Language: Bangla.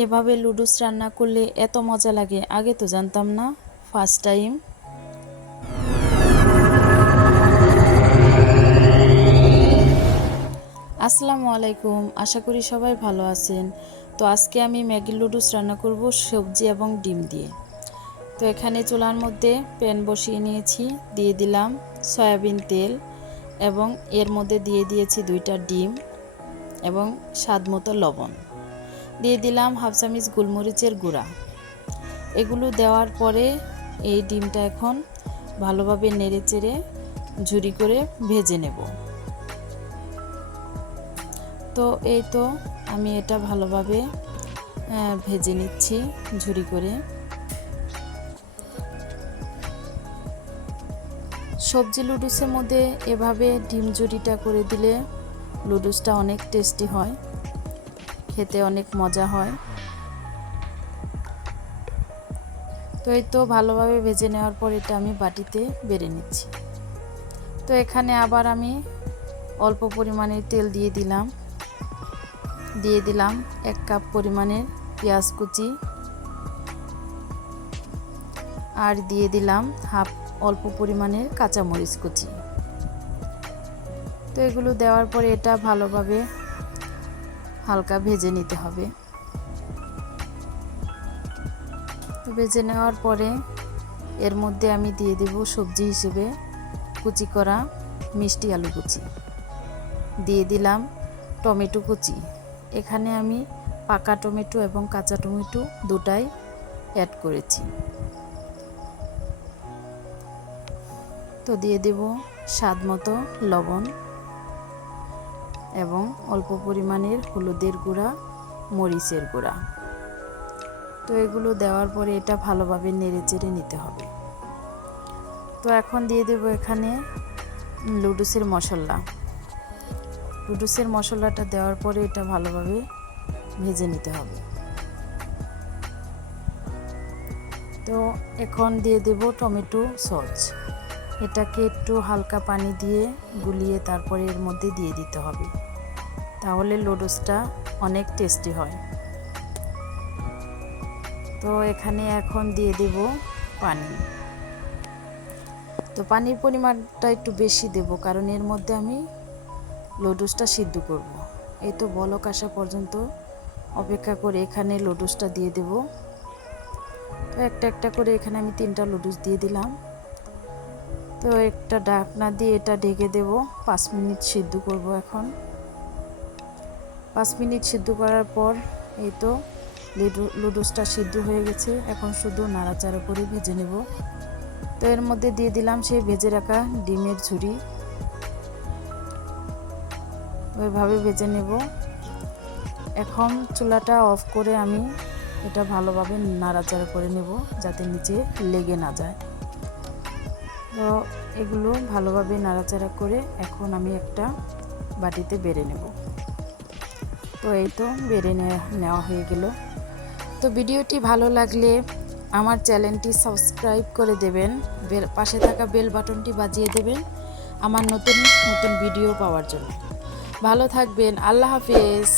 এভাবে লুডুস রান্না করলে এত মজা লাগে, আগে তো জানতাম না, ফার্স্ট টাইম। আসসালামু আলাইকুম, আশা করি সবাই ভালো আছেন। তো আজকে আমি ম্যাগি লুডুস রান্না করব সবজি এবং ডিম দিয়ে। তো এখানে চুলার মধ্যে প্যান বসিয়ে নিয়েছি, দিয়ে দিলাম সয়াবিন তেল এবং এর মধ্যে দিয়ে দিয়েছি 2টা ডিম এবং স্বাদ মতো লবণ, দিয়ে দিলাম হাফ চামচ গোলমরিচের গুঁড়া। এগুলো দেওয়ার পরে এই ডিমটা এখন ভালোভাবে নেড়েচেড়ে ঝুরি করে ভেজে নেব। তো এই তো আমি এটা ভালোভাবে ভেজে নিচ্ছি ঝুরি করে। সবজি লুডুসের মধ্যে এভাবে ডিম ঝুরিটা করে দিলে লুডুসটা অনেক টেস্টি হয়, খেতে অনেক মজা হয়। তো এই তো ভালোভাবে ভেজে নেওয়ার পর এটা আমি বাটিতে বেড়ে নিচ্ছি। তো এখানে আবার আমি অল্প পরিমাণের তেল দিয়ে দিলাম 1 কাপ পরিমাণের পেঁয়াজ কুচি, আর দিয়ে দিলাম অল্প পরিমাণের কাঁচামরিচ কুচি। তো এগুলো দেওয়ার পরে এটা ভালোভাবে হালকা ভেজে নিতে হবে। তো ভেজে নেওয়ার পরে এর মধ্যে আমি দিয়ে দেব সবজি হিসেবে কুচি করা মিষ্টি আলু কুচি, দিয়ে দিলাম টমেটো কুচি। এখানে আমি পাকা টমেটো এবং কাঁচা টমেটো দুটাই অ্যাড করেছি। তো দিয়ে দেব স্বাদ মতো লবণ এবং অল্প পরিমাণের হলুদের গুঁড়া, মরিচের গুঁড়া। তো এগুলো দেওয়ার পরে এটা ভালোভাবে নেড়েচেড়ে নিতে হবে। তো এখন দিয়ে দেব এখানে লুডুসের মশলা। লুডুসের মশলাটা দেওয়ার পরে এটা ভালোভাবে ভেজে নিতে হবে। তো এখন দিয়ে দেব টমেটো সস। এটাকে একটু হালকা পানি দিয়ে গুলিয়ে তারপরে এর মধ্যে দিয়ে দিতে হবে, তাহলে লুডুসটা অনেক টেস্টি হয়। তো এখানে এখন দিয়ে দেব পানি। তো পানির পরিমাণটা একটু বেশি দেব, কারণ এর মধ্যে আমি লুডুসটা সিদ্ধ করব। এই তো বলক আসা পর্যন্ত অপেক্ষা করে এখানে লুডুসটা দিয়ে দেব। তো একটা একটা করে এখানে আমি 3টা লুডুস দিয়ে দিলাম। তো একটা ঢাকনা দিয়ে এটা ঢেকে দেব, 5 মিনিট সিদ্ধ করব। এখন 5 মিনিট সিদ্ধ করার পর এই তো লুডুসটা সিদ্ধ হয়ে গেছে। এখন শুধু নাড়াচাড়া করে ভেজে নেব। তো এর মধ্যে দিয়ে দিলাম সেই ভেজে রাখা ডিমের ঝুরি, ওইভাবে ভেজে নেব। এখন চুলাটা অফ করে আমি এটা ভালোভাবে নাড়াচাড়া করে নেব, যাতে নিচে লেগে না যায়। তো এগুলো ভালোভাবে নাড়াচাড়া করে এখন আমি একটা বাটিতে বেড়ে নেব। তো এই তো বেড়ে নেওয়া হয়ে গেল। তো ভিডিওটি ভালো লাগলে আমার চ্যানেলটি সাবস্ক্রাইব করে দেবেন, পাশে থাকা বেল বাটনটি বাজিয়ে দেবেন আমার নতুন নতুন ভিডিও পাওয়ার জন্য। ভালো থাকবেন, আল্লাহ হাফেজ।